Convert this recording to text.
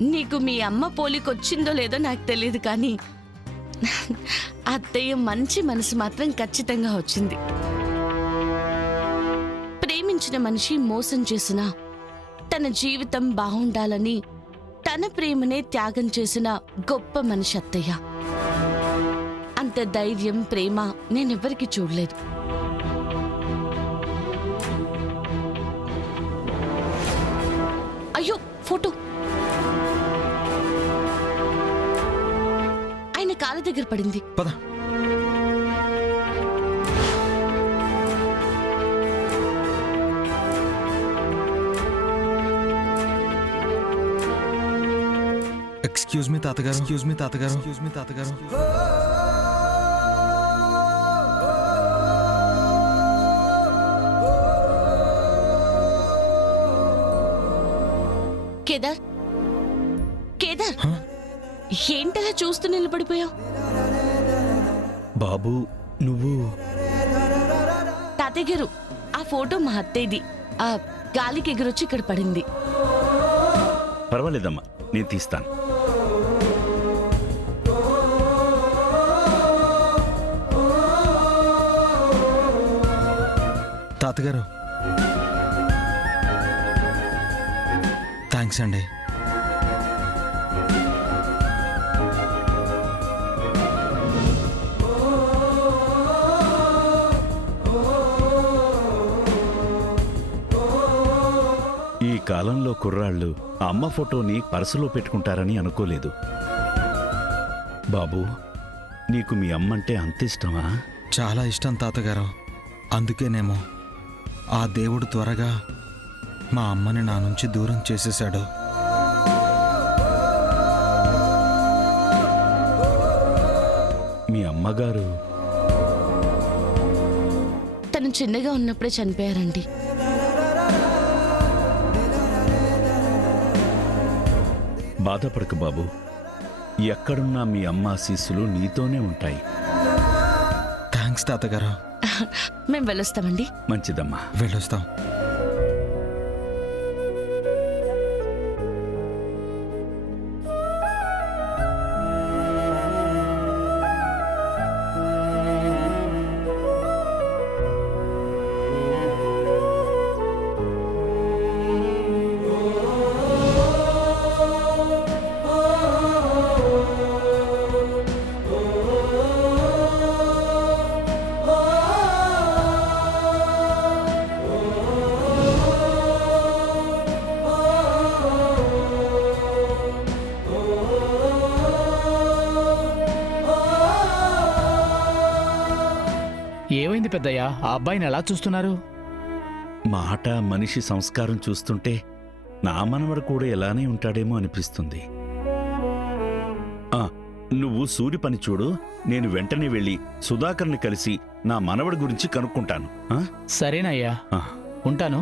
నీకు మీ అమ్మ పోలికొచ్చిందో లేదో నాకు తెలియదు, కానీ అత్తయ్య మంచి మనసు మాత్రం ఖచ్చితంగా వచ్చింది. ప్రేమించిన మనిషి మోసం చేసినా తన జీవితం బాగుండాలని తన ప్రేమనే త్యాగం చేసిన గొప్ప మనిషి అత్తయ్య. అంత ధైర్యం, ప్రేమ నేనెవ్వరికి చూడలేదు. అయ్యో ఫోటో ఆయన కాళ్ళ దగ్గర పడింది. పద. ఎక్స్క్యూజ్ మీ తాతగారు, ఎక్స్క్యూజ్ మీ తాతగారు, ఎక్స్క్యూజ్ మీ తాతగారు. కేదార్, కేదార్, ఏంటలా చూస్తూ నిలబడిపోయావు? బాబు నువ్వు? తాతయ్య గారు, ఆ ఫోటో మా అత్తయ్యది. ఆ గాలికి ఎగురొచ్చి ఇక్కడ పడింది. పర్వాలేదమ్మా, నేను తీస్తాను. తాతగారు థ్యాంక్స్ అండి. ఈ కాలంలో కుర్రాళ్ళు అమ్మ ఫోటోని పర్సులో పెట్టుకుంటారని అనుకోలేదు. బాబు, నీకు మీ అమ్మంటే అంత ఇష్టమా? చాలా ఇష్టం తాతగారు. అందుకేనేమో ఆ దేవుడు త్వరగా మా అమ్మని నా నుంచి దూరం చేసేశాడు. మీ అమ్మగారు తను చిన్నగా ఉన్నప్పుడే చనిపోయారండి. బాధపడకు బాబు, ఎక్కడున్నా మీ అమ్మ ఆశీస్సులు నీతోనే ఉంటాయి. థ్యాంక్స్ తాతగారు. మేము వెళ్ళొస్తామండి. మంచిదమ్మా, వెళ్ళొస్తాం. ఏమైంది పెద్దయ్య? ఆ అబ్బాయిని ఎలా చూస్తున్నారు? మాట మనిషి సంస్కారం చూస్తుంటే నా మనవడు కూడా ఎలానే ఉంటాడేమో అనిపిస్తుంది. నువ్వు సూరి పని చూడు, నేను వెంటనే వెళ్ళి సుధాకర్ని కలిసి నా మనవడి గురించి కనుక్కుంటాను. సరేనయ్యా, ఉంటాను.